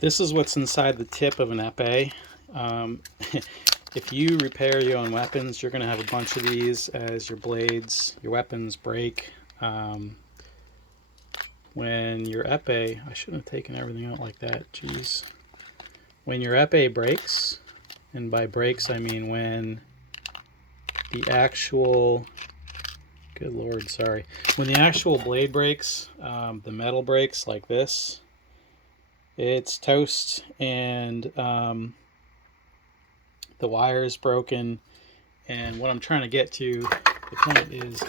This is what's inside the tip of an epee. If you repair your own weapons, you're going to have a bunch of these as your blades, your weapons break. When your epee, I shouldn't have taken everything out like that, jeez. When your epee breaks, and by breaks I mean when the actual, good lord, sorry. When the actual blade breaks, the metal breaks like this, it's toast, and the wire is broken. And what I'm trying to get to, the point is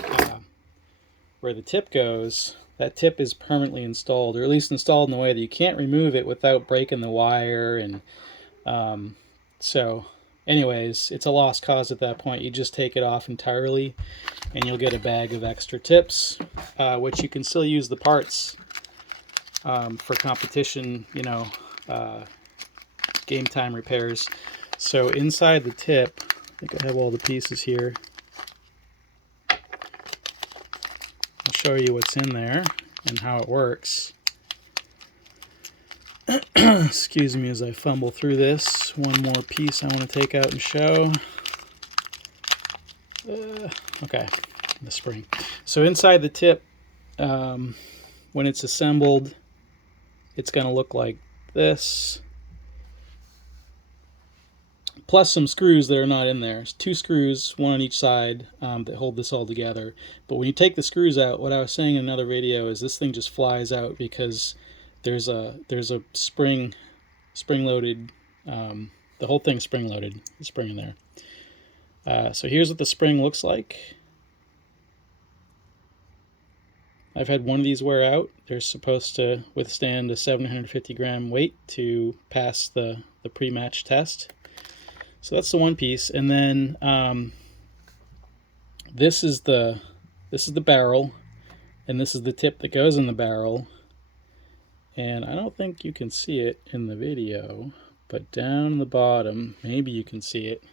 where the tip goes, that tip is permanently installed, or at least installed in a way that you can't remove it without breaking the wire. And so anyways, it's a lost cause at that point. You just take it off entirely and you'll get a bag of extra tips, which you can still use the parts for competition, you know, game time repairs. So inside the tip, I think I have all the pieces here. I'll show you what's in there and how it works. Excuse me as I fumble through this. One more piece I want to take out and show. Okay, the spring. So inside the tip, when it's assembled, it's going to look like this. Plus some screws that are not in there. There's 2 screws, one on each side, that hold this all together. But when you take the screws out, what I was saying in another video is this thing just flies out because there's a spring loaded. The whole thing's spring loaded. The spring in there. So here's what the spring looks like. I've had one of these wear out. They're supposed to withstand a 750 gram weight to pass the pre-match test. So that's the one piece, and then this is the barrel, and this is the tip that goes in the barrel. And I don't think you can see it in the video, but down the bottom, maybe you can see it.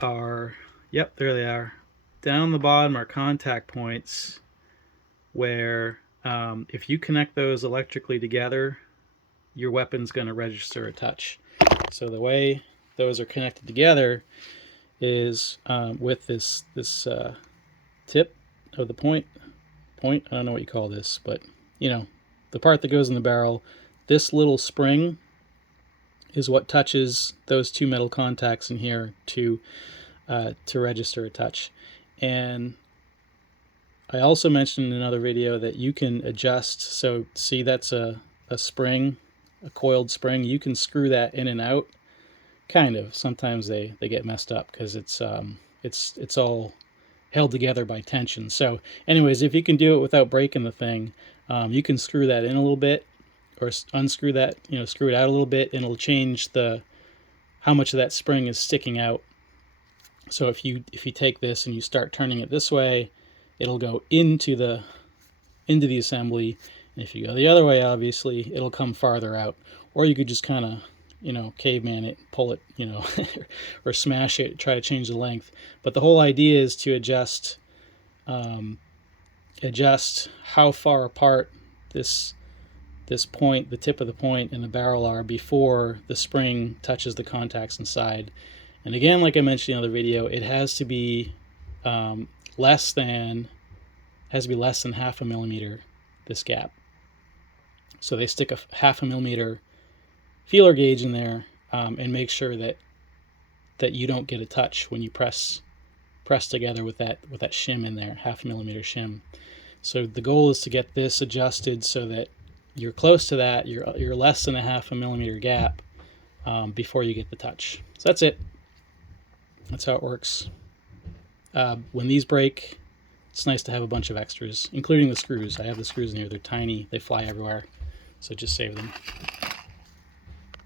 Yep, there they are. Down the bottom are contact points where if you connect those electrically together, your weapon's going to register a touch. So the way those are connected together is with this tip of the point, I don't know what you call this, but you know, the part that goes in the barrel, this little spring is what touches those 2 metal contacts in here to register a touch. And I also mentioned in another video that you can adjust, so see that's a spring, a coiled spring. You can screw that in and out, kind of. Sometimes they get messed up because it's all held together by tension. So anyways, if you can do it without breaking the thing, you can screw that in a little bit, or unscrew that, you know, screw it out a little bit, and it'll change how much of that spring is sticking out. So if you take this and you start turning it this way, it'll go into the assembly. And if you go the other way, obviously, it'll come farther out. Or you could just kind of, you know, caveman it, pull it, you know, or smash it, try to change the length. But the whole idea is to adjust how far apart this point, the tip of the point, and the barrel are before the spring touches the contacts inside. And again, like I mentioned in the other video, it has to be less than half a millimeter, this gap. So they stick a half a millimeter feeler gauge in there and make sure that you don't get a touch when you press together with that shim in there, half a millimeter shim. So the goal is to get this adjusted so that you're close to that, you're less than a half a millimeter gap before you get the touch. So that's it. That's how it works. When these break, it's nice to have a bunch of extras, including the screws. I have the screws in here. They're tiny. They fly everywhere. So just save them.